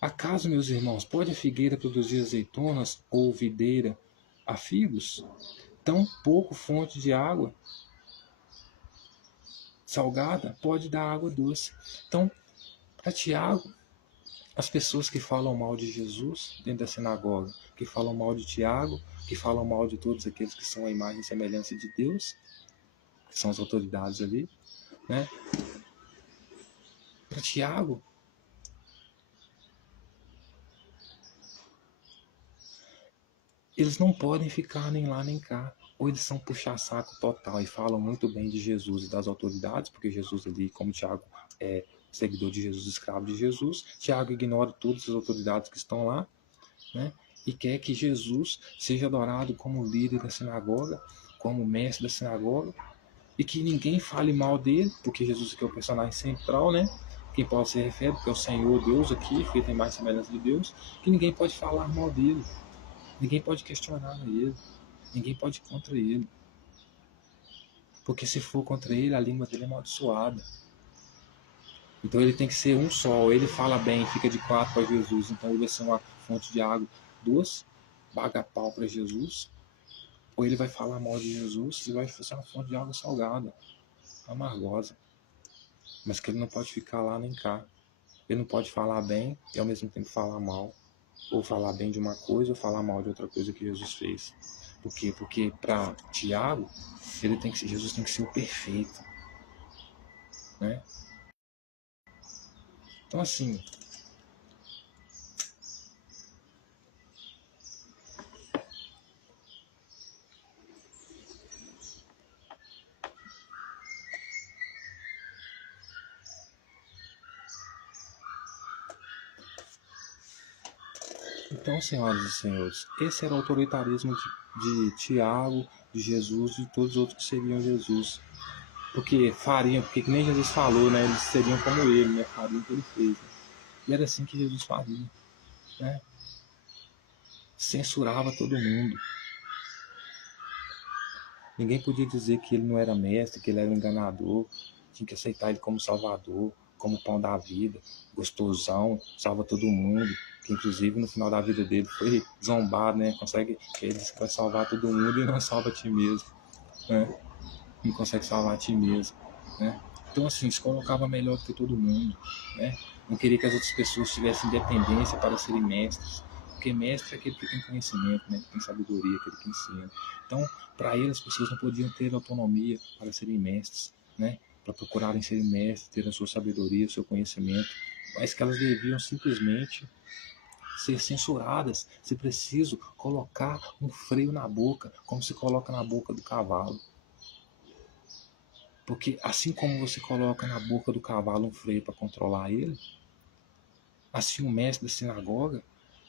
Acaso, meus irmãos, pode a figueira produzir azeitonas ou videira a figos? Tão pouco fonte de água salgada pode dar água doce. Então, para Tiago, as pessoas que falam mal de Jesus dentro da sinagoga, que falam mal de Tiago, que falam mal de todos aqueles que são a imagem e semelhança de Deus, que são as autoridades ali, né? Para Tiago, eles não podem ficar nem lá nem cá. Ou eles são puxa-saco total e falam muito bem de Jesus e das autoridades, porque Jesus ali, como Tiago é seguidor de Jesus, escravo de Jesus, Tiago ignora todas as autoridades que estão lá, né? E quer que Jesus seja adorado como líder da sinagoga, como mestre da sinagoga, e que ninguém fale mal dele, porque Jesus aqui é o personagem central, né? Quem Paulo se refere, porque é o Senhor Deus aqui, feito em mais semelhança de Deus, que ninguém pode falar mal dele, ninguém pode questionar ele, ninguém pode ir contra ele. Porque se for contra ele, a língua dele é amaldiçoada. Então ele tem que ser um só. Ele fala bem, fica de quatro para Jesus. Então ele vai ser uma fonte de água doce, paga pau para Jesus. Ou ele vai falar mal de Jesus e vai ser uma fonte de água salgada, amargosa. Mas que ele não pode ficar lá nem cá. Ele não pode falar bem e ao mesmo tempo falar mal. Ou falar bem de uma coisa ou falar mal de outra coisa que Jesus fez. Por quê? Porque para Tiago, Jesus tem que ser o perfeito. Né? Então assim, senhoras e senhores, esse era o autoritarismo de Tiago, de Jesus e de todos os outros que seguiam Jesus. Porque fariam, porque que nem Jesus falou, né? Eles seriam como ele, né? Fariam o que ele fez. Né? E era assim que Jesus faria, né? Censurava todo mundo. Ninguém podia dizer que ele não era mestre, que ele era um enganador. Tinha que aceitar ele como salvador, como pão da vida, gostosão, salva todo mundo. Que inclusive no final da vida dele foi zombado, né? Ele disse que vai salvar todo mundo e não salva a ti mesmo, né? Não consegue salvar a ti mesmo, né? Então assim, se colocava melhor do que todo mundo, né? Não queria que as outras pessoas tivessem independência para serem mestres, porque mestre é aquele que tem conhecimento, né? Que tem sabedoria, aquele que ensina. Então, para ele as pessoas não podiam ter autonomia para serem mestres, né? Para procurarem serem mestres, ter a sua sabedoria, o seu conhecimento, mas que elas deviam simplesmente ser censuradas, se preciso, colocar um freio na boca, como se coloca na boca do cavalo. Porque assim como você coloca na boca do cavalo um freio para controlar ele, assim o mestre da sinagoga,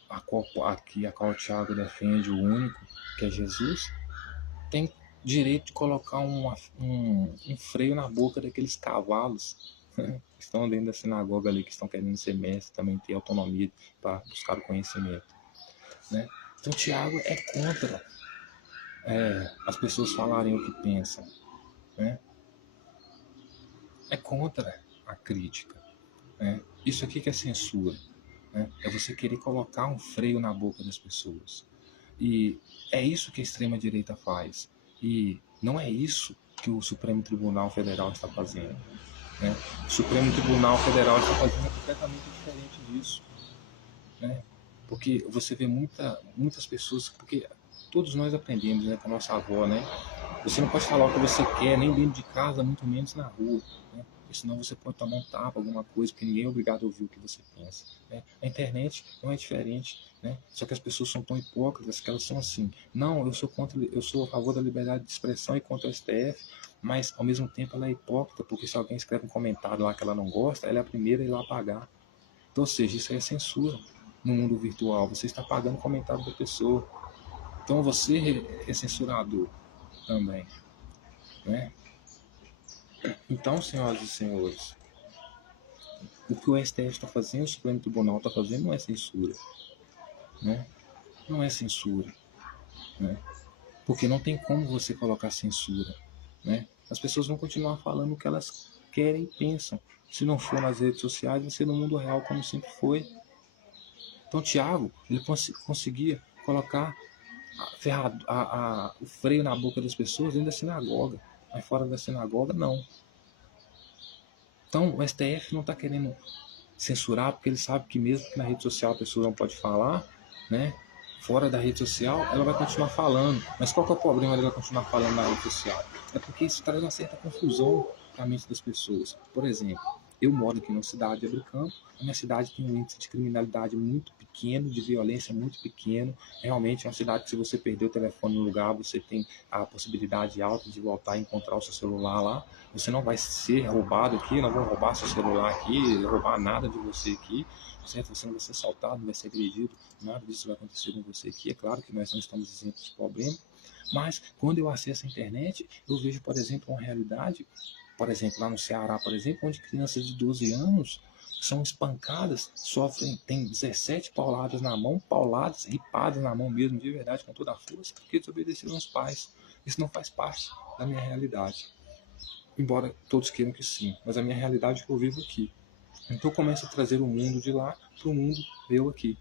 a qual o Tiago defende, o único, que é Jesus, tem direito de colocar um freio na boca daqueles cavalos que estão dentro da sinagoga ali, que estão querendo ser mestre, também ter autonomia para buscar o conhecimento. Né? Então Tiago é contra as pessoas falarem o que pensam. Né? É contra a crítica. Né? Isso aqui que é censura. Né? É você querer colocar um freio na boca das pessoas. E é isso que a extrema-direita faz. E não é isso que o Supremo Tribunal Federal está fazendo. Né? O Supremo Tribunal Federal está fazendo completamente diferente disso. Né? Porque você vê muitas pessoas, porque todos nós aprendemos, né, com a nossa avó, né? Você não pode falar o que você quer, nem dentro de casa, muito menos na rua. Né? Porque senão você pode tomar um tapa, alguma coisa, porque ninguém é obrigado a ouvir o que você pensa. Né? A internet não é diferente. Né? Só que as pessoas são tão hipócritas que elas são assim. Não, eu sou a favor da liberdade de expressão e contra o STF, mas ao mesmo tempo ela é hipócrita, porque se alguém escreve um comentário lá que ela não gosta, ela é a primeira a ir lá apagar. Então, ou seja, isso aí é censura no mundo virtual. Você está apagando o comentário da pessoa. Então você é censurador também, né? Então, senhoras e senhores, o que o STF está fazendo, o Supremo Tribunal está fazendo, não é censura, né? Não é censura, né? Porque não tem como você colocar censura, né? As pessoas vão continuar falando o que elas querem e pensam. Se não for nas redes sociais, vai ser no mundo real como sempre foi. Então, Tiago, ele conseguia colocar o freio na boca das pessoas dentro da sinagoga, mas fora da sinagoga, não. Então, o STF não está querendo censurar, porque ele sabe que mesmo que na rede social a pessoa não pode falar, né? Fora da rede social, ela vai continuar falando. Mas qual que é o problema dela continuar falando na rede social? É porque isso traz uma certa confusão na mente das pessoas. Por exemplo, eu moro aqui numa cidade de Abricampo, a minha cidade tem um índice de criminalidade muito pequeno, de violência muito pequeno. Realmente é uma cidade que, se você perder o telefone no lugar, você tem a possibilidade alta de voltar e encontrar o seu celular lá. Você não vai ser roubado aqui, não vão roubar seu celular aqui, roubar nada de você aqui, certo? Você não vai ser assaltado, não vai ser agredido, nada disso vai acontecer com você aqui. É claro que nós não estamos isentos de problema, mas quando eu acesso a internet, eu vejo, por exemplo, uma realidade, por exemplo, lá no Ceará, por exemplo, onde crianças de 12 anos são espancadas, sofrem, tem 17 pauladas na mão, pauladas, ripadas na mão mesmo, de verdade, com toda a força, porque desobedeceram os pais. Isso não faz parte da minha realidade. Embora todos queiram que sim, mas a minha realidade é que eu vivo aqui. Então eu começo a trazer o mundo de lá para o mundo meu aqui.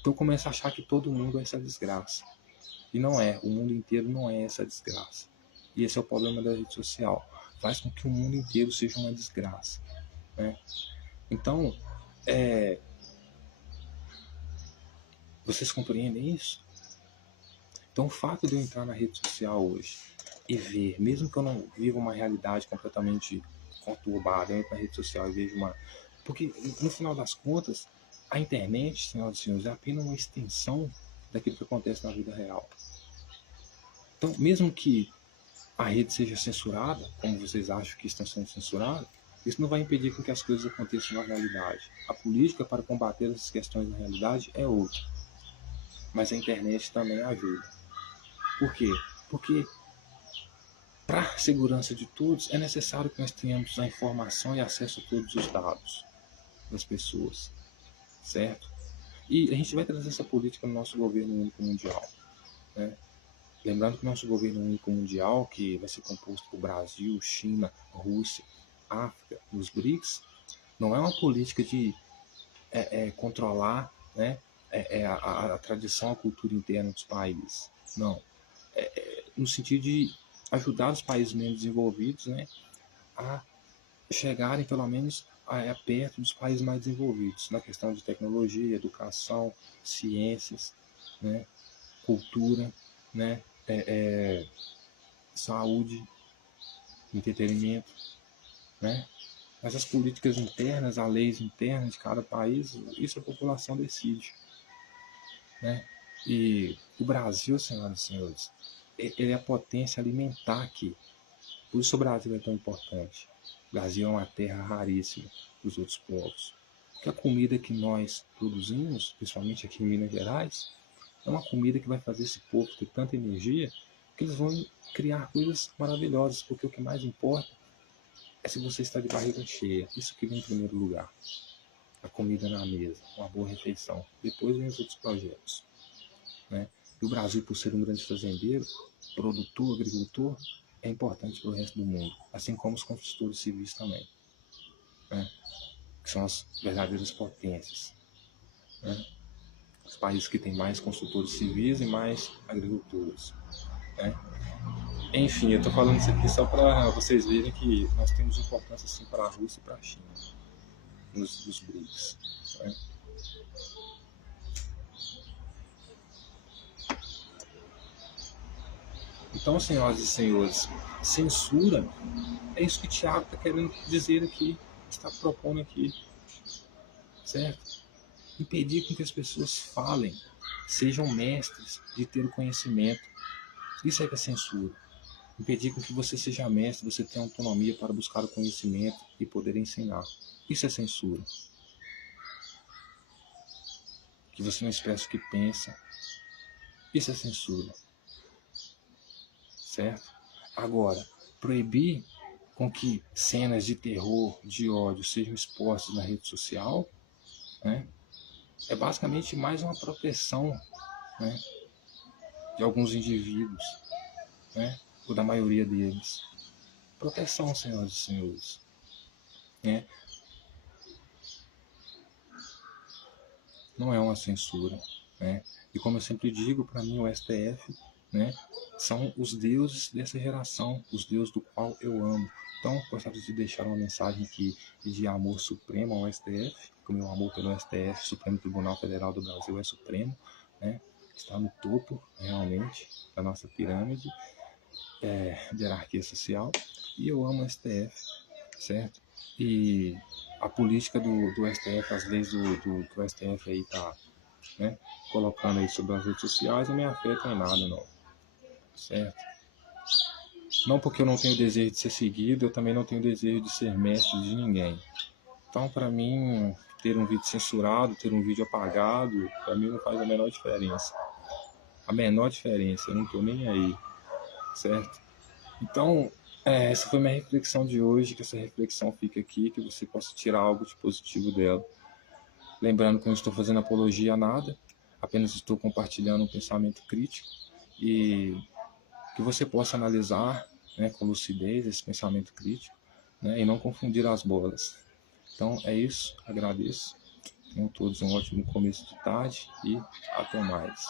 Então eu começo a achar que todo mundo é essa desgraça. E não é, o mundo inteiro não é essa desgraça. E esse é o problema da rede social. Faz com que o mundo inteiro seja uma desgraça, né? Então, vocês compreendem isso? Então o fato de eu entrar na rede social hoje e ver, mesmo que eu não viva uma realidade completamente conturbada, eu entro na rede social e vejo uma... Porque, no final das contas, a internet, senhoras e senhores, é apenas uma extensão daquilo que acontece na vida real. Então, mesmo que a rede seja censurada, como vocês acham que estão sendo censuradas, isso não vai impedir que as coisas aconteçam na realidade. A política para combater essas questões na realidade é outra. Mas a internet também ajuda. Por quê? Porque, para a segurança de todos, é necessário que nós tenhamos a informação e acesso a todos os dados das pessoas, certo? E a gente vai trazer essa política no nosso governo único mundial, né? Lembrando que o nosso governo único mundial, que vai ser composto por Brasil, China, Rússia, África e os BRICS, não é uma política de controlar, né, a tradição, a cultura interna dos países. Não. No sentido de ajudar os países menos desenvolvidos, né, a chegarem pelo menos perto dos países mais desenvolvidos, na questão de tecnologia, educação, ciências, né, cultura, né, saúde, entretenimento, né? Mas as políticas internas, as leis internas de cada país, isso a população decide, né? E o Brasil, senhoras e senhores, ele é a potência alimentar aqui. Por isso o Brasil é tão importante. O Brasil é uma terra raríssima dos outros povos. Porque a comida que nós produzimos, principalmente aqui em Minas Gerais, é uma comida que vai fazer esse povo ter tanta energia que eles vão criar coisas maravilhosas, porque o que mais importa é se você está de barriga cheia. Isso que vem em primeiro lugar. A comida na mesa, uma boa refeição. Depois vem os outros projetos, né? E o Brasil, por ser um grande fazendeiro, produtor, agricultor, é importante para o resto do mundo, assim como os construtores civis também, né? Que são as verdadeiras potências, né? Os países que têm mais construtores civis e mais agricultores, né? Enfim, eu estou falando isso aqui só para vocês verem que nós temos importância assim para a Rússia e para a China nos BRICS, né? Então, senhoras e senhores, censura é isso que o Tiago está querendo dizer aqui, está propondo aqui, certo? Impedir com que as pessoas falem, sejam mestres de ter o conhecimento. Isso é que é censura. impedir com que você seja mestre, você tenha autonomia para buscar o conhecimento e poder ensinar. Isso é censura. Que você não expressa o que pensa, isso é censura. Certo? Agora, proibir com que cenas de terror, de ódio sejam expostas na rede social, né, é basicamente mais uma proteção, né, de alguns indivíduos, né, ou da maioria deles. Proteção, senhoras e senhores. Né? Não é uma censura. Né? E como eu sempre digo, para mim o STF, né, são os deuses dessa geração, os deuses do qual eu amo. Então, gostaria de deixar uma mensagem aqui de amor supremo ao STF, que o meu amor pelo STF, Supremo Tribunal Federal do Brasil, é supremo, né? Está no topo, realmente, da nossa pirâmide de hierarquia social, e eu amo o STF, certo? E a política do STF, as leis que o STF aí está, né, colocando aí sobre as redes sociais, não me afetam em nada, não, certo? Não porque eu não tenho desejo de ser seguido, eu também não tenho desejo de ser mestre de ninguém. Então, para mim, ter um vídeo censurado, ter um vídeo apagado, para mim não faz a menor diferença. A menor diferença, eu não estou nem aí, certo? Então, essa foi minha reflexão de hoje, que essa reflexão fica aqui, que você possa tirar algo de positivo dela. Lembrando que eu não estou fazendo apologia a nada, apenas estou compartilhando um pensamento crítico e que você possa analisar, né, com lucidez esse pensamento crítico, né, e não confundir as bolas. Então é isso, agradeço. Tenham todos um ótimo começo de tarde e até mais.